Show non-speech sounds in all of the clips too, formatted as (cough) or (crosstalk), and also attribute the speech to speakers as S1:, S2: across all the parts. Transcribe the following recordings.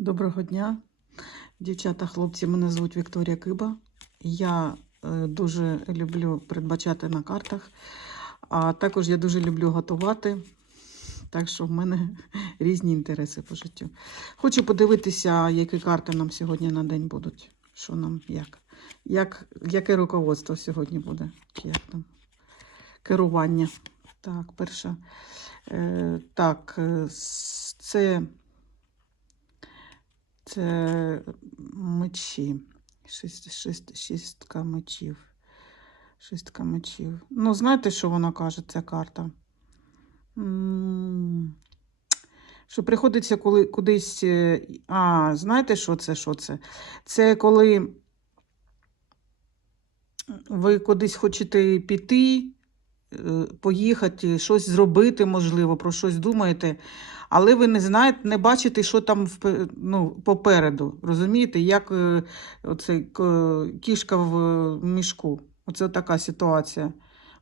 S1: Доброго дня, дівчата, хлопці. Мене звуть Вікторія Киба. Я е, дуже люблю передбачати на картах, а також я дуже люблю готувати. Так що в мене (laughs) різні інтереси по життю. Хочу подивитися, які карти нам сьогодні на день будуть. Що нам як? як яке руководство сьогодні буде? Як там? Керування. Так, перша. Е, так, е, це. Це мечі. Шість, шість, шістка мечів. Шістка мечів. Ну, знаєте, що вона каже, ця карта? Що приходиться коли, кудись. е, А, знаєте, що це? Що це? Це коли ви кудись хочете піти, поїхати, щось зробити, можливо, про щось думаєте, але ви не знаєте, не бачите, що там ну, попереду. Розумієте, як е, оцей к- кішка в е, мішку. Оце така ситуація.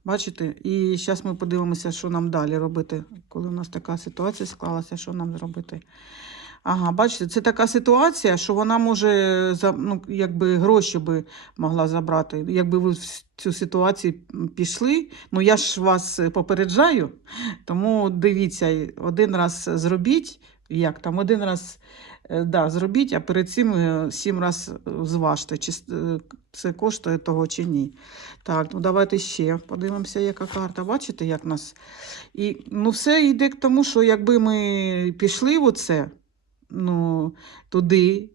S1: Бачите? І зараз ми подивимося, що нам далі робити, коли у нас така ситуація склалася, що нам зробити. Ага, бачите, це така ситуація, що вона може ну, якби гроші би могла забрати. Якби ви в цю ситуацію пішли, ну я ж вас попереджаю, тому дивіться, один раз зробіть, як там, один раз е, да, зробіть, а перед цим е, сім раз зважте, чи е, це коштує того чи ні. Так, ну давайте ще подивимося, яка карта. Бачите, як нас. І ну, все йде к тому, що якби ми пішли в оце, ну, туди,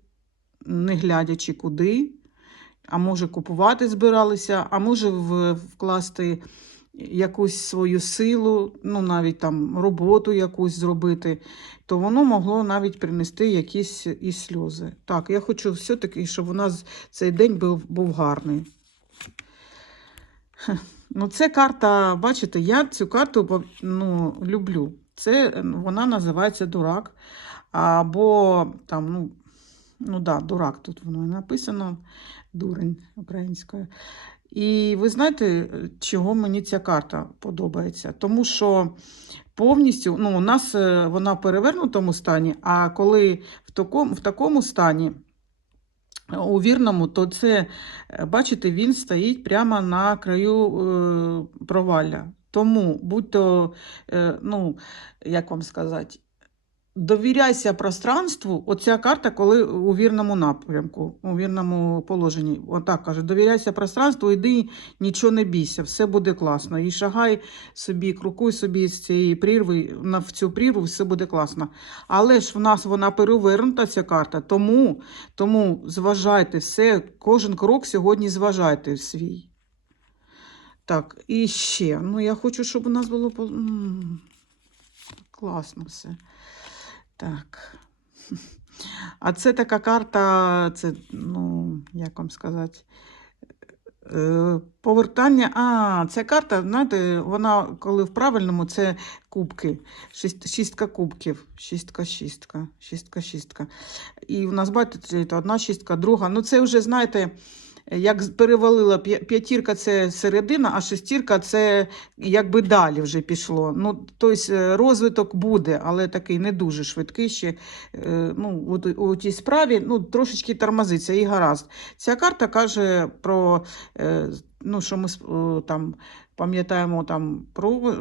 S1: не глядячи куди, а може купувати збиралися, а може вкласти якусь свою силу, ну навіть там роботу якусь зробити, то воно могло навіть принести якісь і сльози. Так, я хочу все-таки, щоб у нас цей день був, був гарний. Ну, це карта, бачите, я цю карту ну, люблю. Це е, вона називається дурак. Або там, ну, ну да, дурак тут воно і написано, дурень українською. І ви знаєте, чого мені ця карта подобається? Тому що повністю, ну, у нас е, вона в перевернутому стані, а коли в такому, в такому стані, е, у вірному, то це, е, бачите, він стоїть прямо на краю провалля. Тому будь-то, е, ну, як вам сказати, довіряйся пространству. Оця карта, коли у вірному напрямку, у вірному положенні. Отак каже: довіряйся пространству, іди, нічого не бійся, все буде класно. І шагай собі, крокуй собі з цієї прірви, на в цю прірву, все буде класно. Але ж в нас вона перевернута, ця карта, тому, тому зважайте все, кожен крок сьогодні зважайте свій. Так, і ще. Ну, я хочу, щоб у нас було м, класно все. Так. А це така карта, це, ну, як вам сказати, е, повертання. А, ця карта, знаєте, вона, коли в правильному, це кубки. Шість, шістка кубків. Шістка, шістка, шістка, шістка. І в нас, бачите, одна шістка, друга. Ну, це вже, знаєте, як перевалила п'ятірка це середина, а шестірка це якби далі вже пішло. Ну, тобто розвиток буде, але такий не дуже швидкий ще. Е, Ну, от, у тій справі ну, трошечки тормозиться і гаразд. Ця карта каже про, е, ну, що ми там пам'ятаємо там про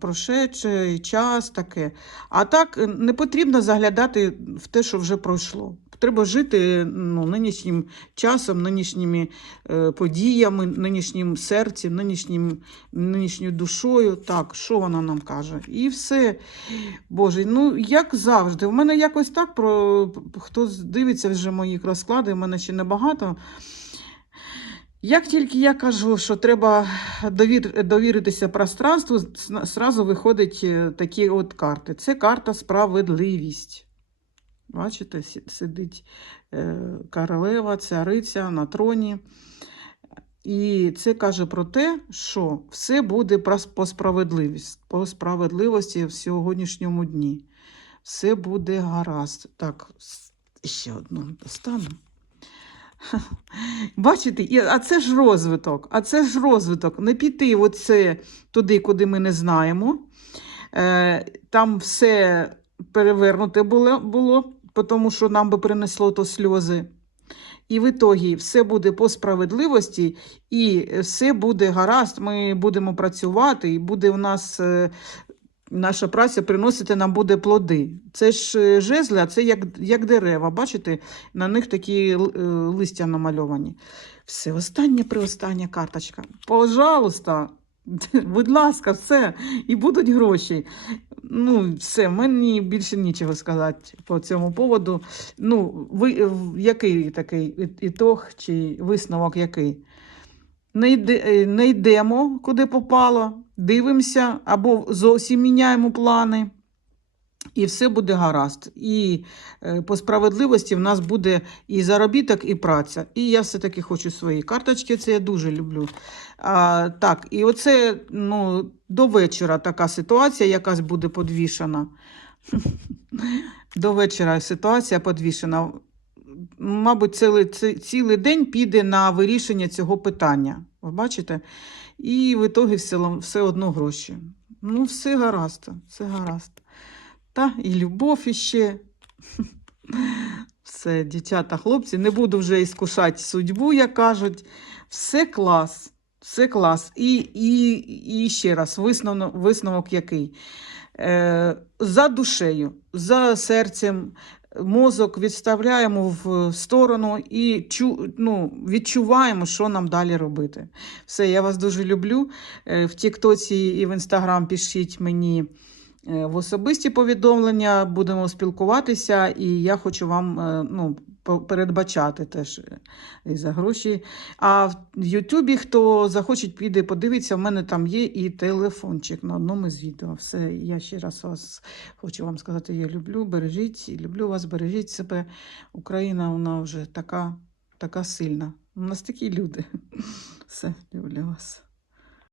S1: прошедший час таке. А так е, не потрібно заглядати в те, що вже пройшло. Треба жити ну, нинішнім часом, нинішніми е, подіями, нинішнім серцем, нинішнім, нинішньою душою. Так, що вона нам каже? І все. Боже, ну як завжди, в мене якось так про хто дивиться вже мої розклади, в мене ще небагато. Як тільки я кажу, що треба довір, довіритися пространству, зразу виходять е, такі от карти. Це карта справедливість. Бачите, сидить е, королева, цариця на троні. І це каже про те, що все буде по справедливості, по справедливості в сьогоднішньому дні. Все буде гаразд. Так, ще одну достану. Бачите, а це ж розвиток, а це ж розвиток. Не піти оце туди, куди ми не знаємо. Е, там все перевернуте було, було тому що нам би принесло то сльози. І в ітогі все буде по справедливості, і все буде гаразд. Ми будемо працювати, і буде у нас е, наша праця приносити нам буде плоди. Це ж е, жезли, а це як, як дерева. Бачите, на них такі е, листя намальовані. Все, остання приостання карточка. Пожалуйста, (laughs) будь ласка, все. І будуть гроші. Ну, все, мені більше нічого сказати по цьому поводу. Ну, ви, який такий ітог чи висновок який? Не, йде, е, не йдемо, куди попало, дивимося або зовсім міняємо плани. І все буде гаразд. І е, по справедливості в нас буде і заробіток, і праця. І я все-таки хочу свої карточки, це я дуже люблю. А, так, і оце ну, до вечора така ситуація якась буде подвішена. (laughs) До вечора ситуація подвішена. Мабуть, цілий, цілий день піде на вирішення цього питання. Ви бачите? І в ітогі все, все одно гроші. Ну, все гаразд, все гаразд. Та і любов іще. (laughs) Все, дівчата, хлопці, не буду вже іскушати судьбу, як кажуть. Все клас, все клас. І, і, і ще раз, висновок, висновок який? Е, за душею, за серцем, мозок відставляємо в сторону і ну, відчуваємо, що нам далі робити. Все, я вас дуже люблю. Е, В Тіктоці і в Інстаграм пишіть мені е, в особисті повідомлення, будемо спілкуватися, і я хочу вам е, ну, передбачати теж е, і за гроші. А в Ютубі, хто захоче, піде, подивиться, в мене там є і телефончик на одному з відео. Все, я ще раз вас хочу вам сказати, я люблю, бережіть, люблю вас, бережіть себе. Україна, вона вже така, така сильна. У нас такі люди. (laughs) Все, люблю вас.